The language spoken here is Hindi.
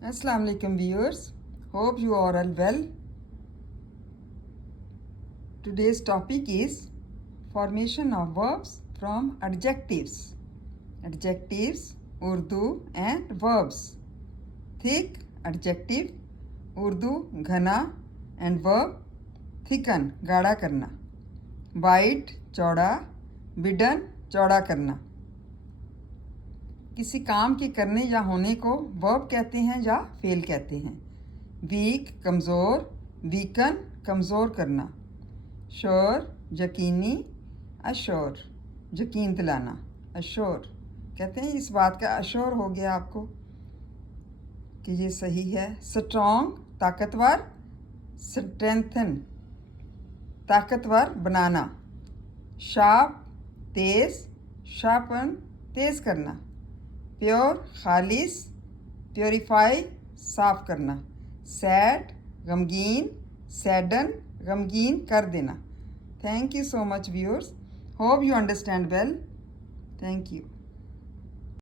Assalamu alaikum viewers. Hope you are all well. Today's topic is formation of verbs from adjectives. Adjectives, Urdu and verbs. Thick, adjective, Urdu घना and verb thicken, गाढ़ा करना. Wide, चौड़ा, bidden, चौड़ा करना. किसी काम के करने या होने को वर्ब कहते हैं या फेल कहते हैं. वीक कमज़ोर, वीकन कमज़ोर करना. श्योर यकीनी, अश्योर यकीन दिलाना. अश्योर कहते हैं इस बात का अश्योर हो गया आपको कि ये सही है. स्ट्रॉन्ग ताकतवर, स्ट्रेंथन ताकतवर बनाना. शार्प तेज, शार्पन तेज करना. प्योर खालिस, प्योरीफाई साफ करना. सैड गमगीन, सैडन गमगीन कर देना. Thank you so much viewers. Hope you understand well. Thank you.